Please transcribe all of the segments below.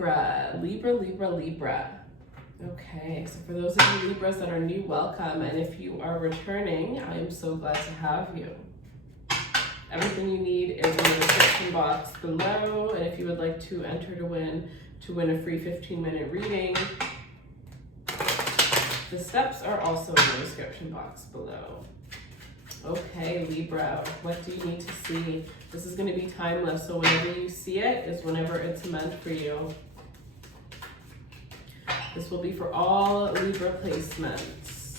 Libra. Libra. Okay, so for those of you Libras that are new, welcome. And if you are returning, I am so glad to have you. Everything you need is in the description box below. And if you would like to enter to win a free 15-minute reading, the steps are also in the description box below. Okay, Libra, what do you need to see? This is going to be timeless, so whenever you see it is whenever it's meant for you. This will be for all Libra placements.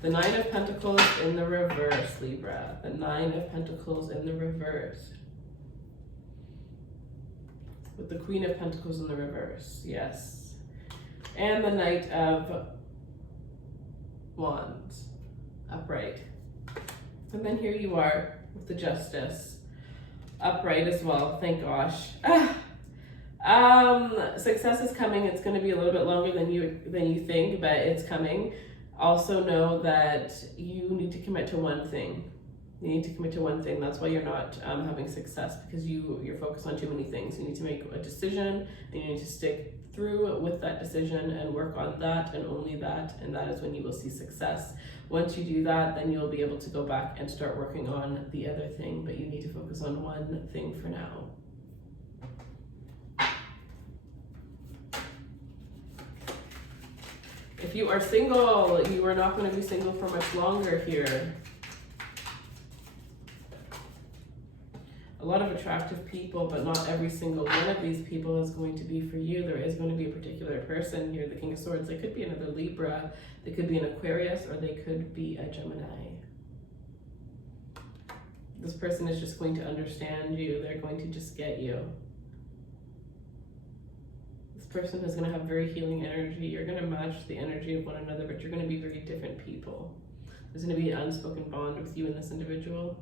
The Nine of Pentacles in the reverse, Libra. The Nine of Pentacles in the reverse. With the Queen of Pentacles in the reverse, yes. And the Knight of Wands, upright. And then here you are with the Justice, upright as well, thank gosh. Success is coming. It's going to be a little bit longer than you think, but it's coming. Also know that you need to commit to one thing. You need to commit to one thing. That's why you're not having success, because you're focused on too many things. You need to make a decision, and you need to stick through with that decision and work on that and only that, and that is when you will see success. Once you do that, then you'll be able to go back and start working on the other thing, but you need to focus on one thing for now. If you are single, you are not going to be single for much longer here. A lot of attractive people, but not every single one of these people is going to be for you. There is going to be a particular person here, the King of Swords. They could be another Libra, they could be an Aquarius, or they could be a Gemini. This person is just going to understand you. They're going to just get you. This person is going to have very healing energy. You're going to match the energy of one another, but you're going to be very different people. There's going to be an unspoken bond with you and this individual.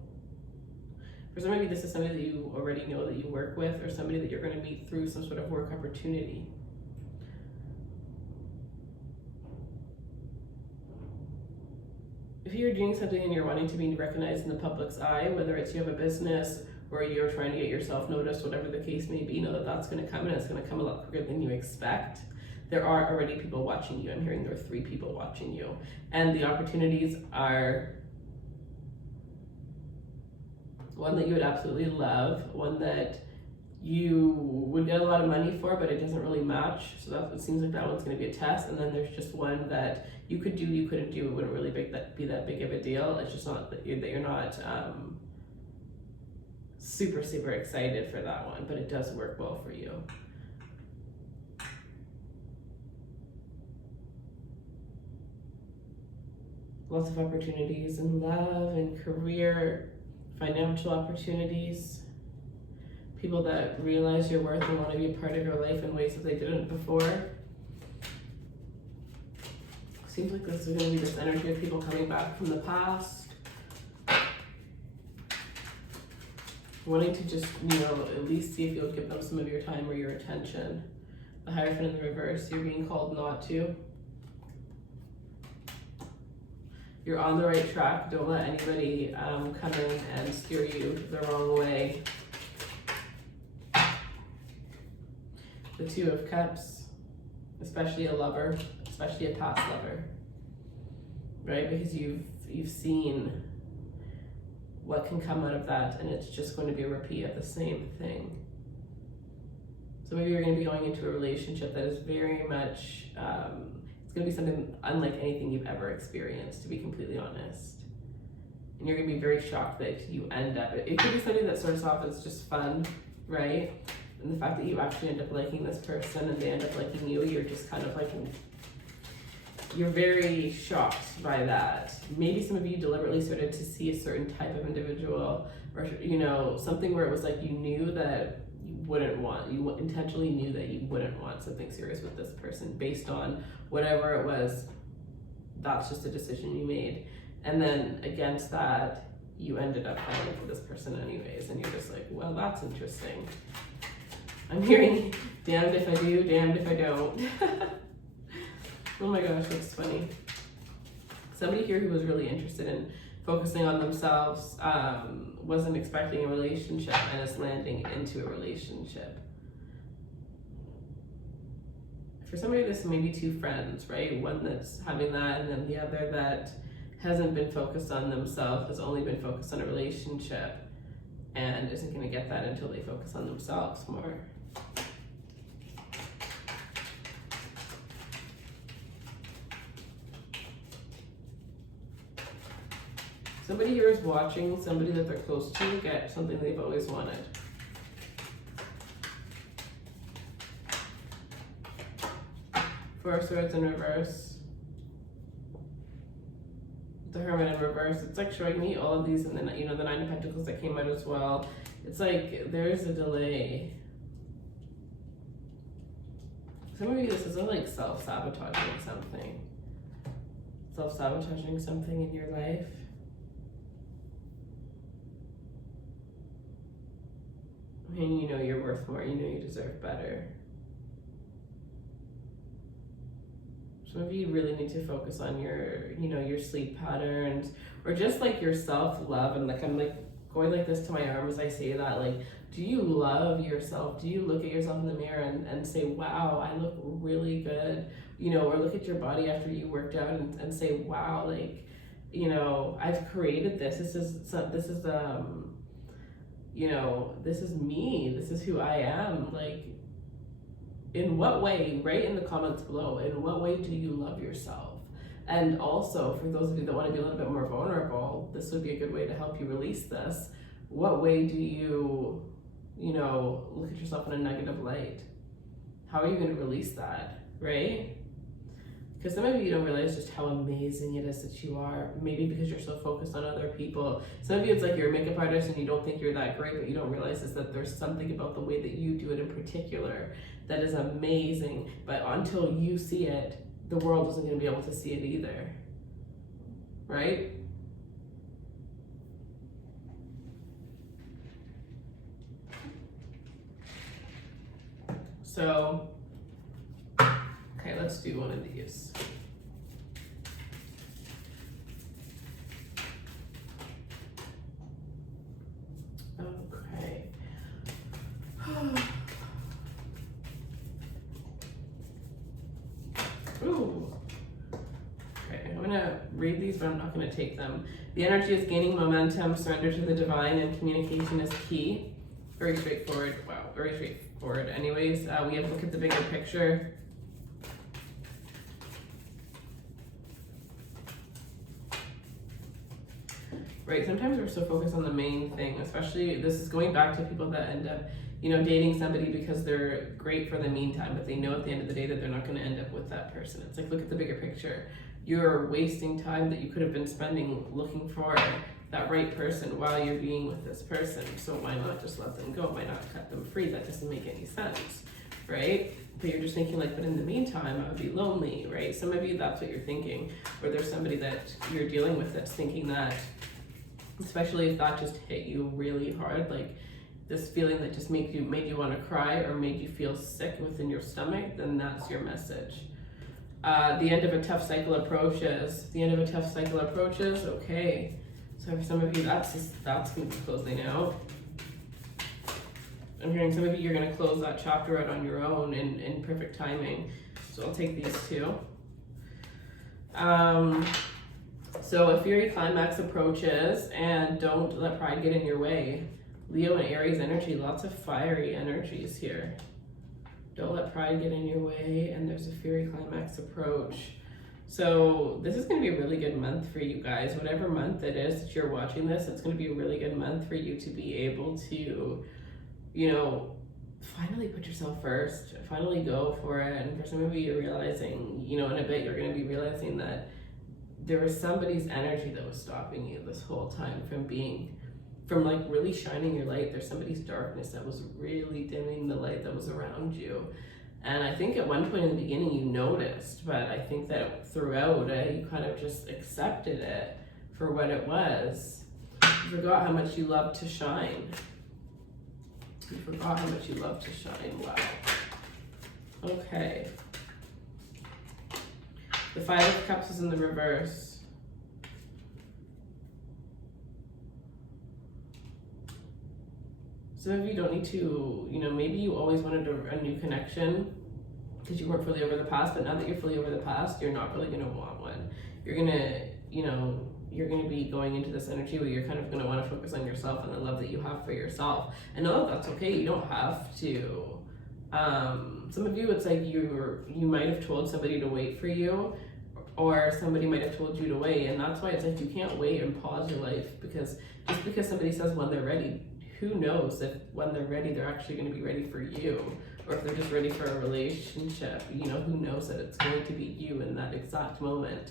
For some of you, this is somebody that you already know that you work with, or somebody that you're going to meet through some sort of work opportunity. If you're doing something and you're wanting to be recognized in the public's eye, whether it's you have a business or you're trying to get yourself noticed, whatever the case may be, know that that's going to come, and it's going to come a lot quicker than you expect. There are already people watching you. I'm hearing there are 3 people watching you, and the opportunities are one that you would absolutely love, one that you would get a lot of money for, but it doesn't really match. So that, it seems like that one's going to be a test. And then there's just one that you could do, you couldn't do. It wouldn't really be that big of a deal. It's just not that you're not super excited for that one, but it does work well for you. Lots of opportunities in love and career, financial opportunities, people that realize your worth and want to be a part of your life in ways that they didn't before. Seems like this is going to be this energy of people coming back from the past, wanting to just, at least see if you'll give them some of your time or your attention. The Hierophant in the reverse, you're being called not to. You're on the right track. Don't let anybody come in and steer you the wrong way. The Two of Cups, especially a lover, especially a past lover, right? Because you've seen what can come out of that, and it's just going to be a repeat of the same thing. So maybe you're going to be going into a relationship that is very much it's going to be something unlike anything you've ever experienced, to be completely honest. And you're going to be very shocked that you end up, it could be something that starts off as just fun, right? And the fact that you actually end up liking this person and they end up liking you, you're just kind of like, you're very shocked by that. Maybe some of you deliberately started to see a certain type of individual, or something where it was like you knew that you intentionally knew that you wouldn't want something serious with this person based on whatever it was. That's just a decision you made. And then against that, you ended up falling for this person anyways. And you're just like, well, that's interesting. I'm hearing damned if I do, damned if I don't. Oh my gosh, that's funny. Somebody here who was really interested in focusing on themselves, wasn't expecting a relationship and is landing into a relationship. For somebody, this may be two friends, right? One that's having that, and then the other that hasn't been focused on themselves, has only been focused on a relationship, and isn't going to get that until they focus on themselves more. Somebody here is watching somebody that they're close to get something they've always wanted. Four of Swords in reverse. The Hermit in reverse. It's like showing me all of these, and then, you know, the Nine of Pentacles that came out as well. It's like there's a delay. Some of you, this is like self-sabotaging something. Self-sabotaging something in your life. And you know you're worth more, you know you deserve better. Some of you really need to focus on your, you know, your sleep patterns, or just like your self-love. And like, I'm like going like this to my arm as I say that, like, do you love yourself? Do you look at yourself in the mirror and say, wow, I look really good? You know, or look at your body after you worked out and say, wow, like, you know, I've created this. You know, this is me, this is who I am. Like, in what way, write in the comments below, in what way do you love yourself? And also, for those of you that want to be a little bit more vulnerable, this would be a good way to help you release this. What way do you, you know, look at yourself in a negative light? How are you going to release that, right? Because some of you don't realize just how amazing it is that you are. Maybe because you're so focused on other people. Some of you, it's like you're a makeup artist and you don't think you're that great, but you don't realize is that there's something about the way that you do it in particular that is amazing. But until you see it, the world isn't going to be able to see it either. Right? So, okay, let's do one of these. Okay. Ooh. Okay, I'm gonna read these, but I'm not gonna take them. The energy is gaining momentum, surrender to the divine, and communication is key. Very straightforward. Wow, very straightforward. Anyways, we have to look at the bigger picture. Right, sometimes we're so focused on the main thing, especially this is going back to people that end up, you know, dating somebody because they're great for the meantime, but they know at the end of the day that they're not going to end up with that person. It's like, look at the bigger picture. You're wasting time that you could have been spending looking for that right person while you're being with this person. So why not just let them go? Why not cut them free? That doesn't make any sense, right? But you're just thinking like, but in the meantime, I would be lonely, right? Some of you, that's what you're thinking. Or there's somebody that you're dealing with that's thinking that, especially if that just hit you really hard, like this feeling that just made you want to cry or made you feel sick within your stomach, then that's your message. The end of a tough cycle approaches. The end of a tough cycle approaches, okay. So for some of you, that's going to be closing out. I'm hearing some of you, you're going to close that chapter out on your own in perfect timing. So I'll take these two. So a fiery climax approaches, and don't let pride get in your way. Leo and Aries energy, lots of fiery energies here. Don't let pride get in your way, and there's a fiery climax approach. So this is going to be a really good month for you guys. Whatever month it is that you're watching this, it's going to be a really good month for you to be able to, you know, finally put yourself first. Finally go for it. And for some of you, you're realizing, you know, in a bit, you're going to be realizing that there was somebody's energy that was stopping you this whole time from like really shining your light. There's somebody's darkness that was really dimming the light that was around you. And I think at one point in the beginning you noticed, but I think that throughout you kind of just accepted it for what it was. You forgot how much you love to shine. You forgot how much you love to shine. Wow. Okay. The Five of Cups is in the reverse. Some of you don't need to, you know, maybe you always wanted a new connection, because you weren't fully over the past, but now that you're fully over the past, you're not really going to want one. You're going to, you know, you're going to be going into this energy where you're kind of going to want to focus on yourself and the love that you have for yourself. And know that that's okay. You don't have to. Some of you, it's like you might have told somebody to wait for you, or somebody might have told you to wait. And that's why it's like you can't wait and pause your life, because just because somebody says when they're ready, who knows if when they're ready, they're actually going to be ready for you, or if they're just ready for a relationship. You know, who knows that it's going to be you in that exact moment.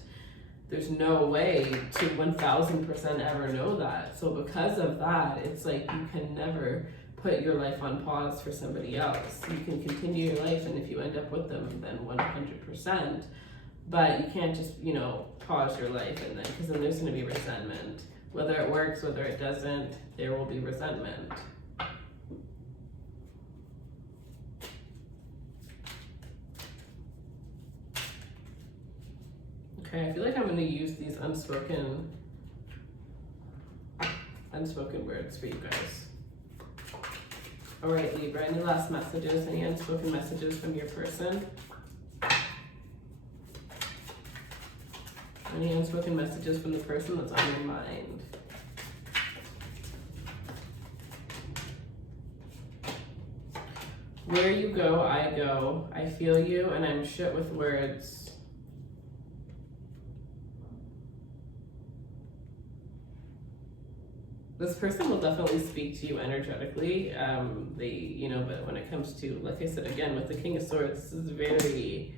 There's no way to 1000% ever know that. So because of that, it's like you can never put your life on pause for somebody else. You can continue your life, and if you end up with them, then 100%. But you can't just, you know, pause your life, and then, because then there's going to be resentment. Whether it works, whether it doesn't, there will be resentment. Okay, I feel like I'm going to use these unspoken words for you guys. All right, Libra, any last messages, any unspoken messages from your person? Any unspoken messages from the person that's on your mind? Where you go, I go. I feel you, and I'm shit with words. This person will definitely speak to you energetically. You know, but when it comes to, like I said again, with the King of Swords, this is very,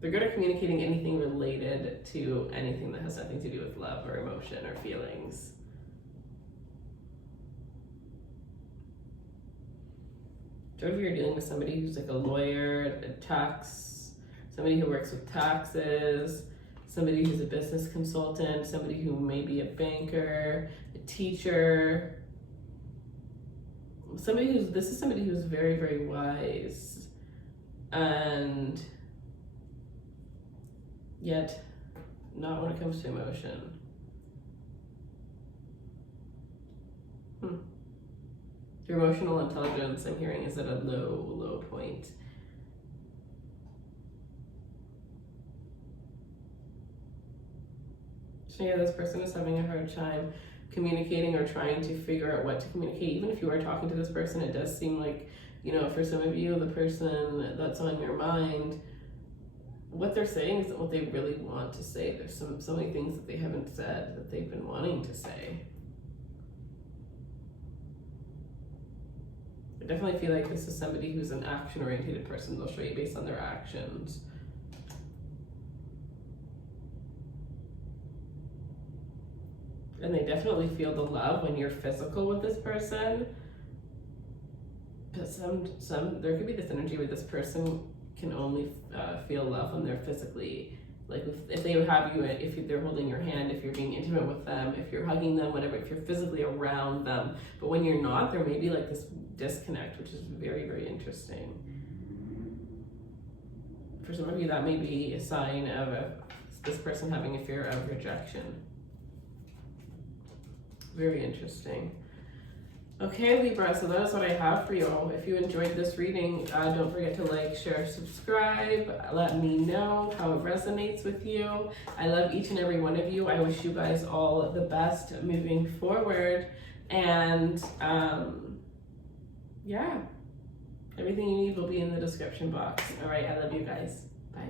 they're good at communicating anything related to anything that has nothing to do with love or emotion or feelings. So if you're dealing with somebody who's like a lawyer, a tax, somebody who works with taxes, somebody who's a business consultant, somebody who may be a banker, a teacher, this is somebody who's very, very wise, and yet not when it comes to emotion. Your emotional intelligence, I'm hearing, is at a low point. So yeah, this person is having a hard time communicating or trying to figure out what to communicate. Even if you are talking to this person, it does seem like, you know, for some of you, the person that's on your mind, what they're saying isn't what they really want to say. There's so many things that they haven't said that they've been wanting to say. I definitely feel like this is somebody who's an action-oriented person. They'll show you based on their actions. And they definitely feel the love when you're physical with this person. But there could be this energy where this person can only feel love when they're physically, like if they have you, if they're holding your hand, if you're being intimate with them, if you're hugging them, whatever, if you're physically around them. But when you're not, there may be like this disconnect, which is very, very interesting. For some of you, that may be a sign of this person having a fear of rejection. Very interesting. Okay, Libra, so that is what I have for you all. If you enjoyed this reading, don't forget to like, share, subscribe. Let me know how it resonates with you. I love each and every one of you. I wish you guys all the best moving forward. And yeah, everything you need will be in the description box. All right, I love you guys. Bye.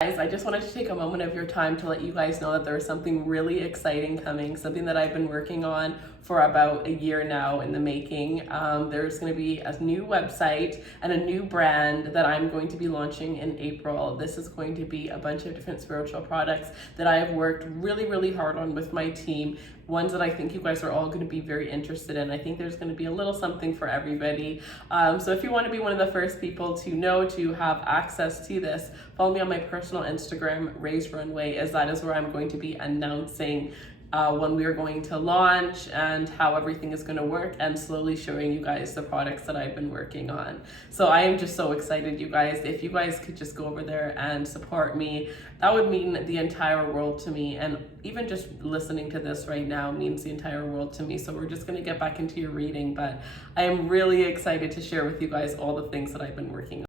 Guys, I just wanted to take a moment of your time to let you guys know that there is something really exciting coming, something that I've been working on for about a year now in the making. There's going to be a new website and a new brand that I'm going to be launching in April. This is going to be a bunch of different spiritual products that I have worked really, really hard on with my team. Ones that I think you guys are all going to be very interested in. I think there's going to be a little something for everybody. So if you want to be one of the first people to know, to have access to this, follow me on my personal Instagram, Raise Runway, as that is where I'm going to be announcing when we are going to launch and how everything is going to work, and slowly showing you guys the products that I've been working on. So I am just so excited, you guys. If you guys could just go over there and support me, that would mean the entire world to me. And even just listening to this right now means the entire world to me. So we're just going to get back into your reading, but I am really excited to share with you guys all the things that I've been working on.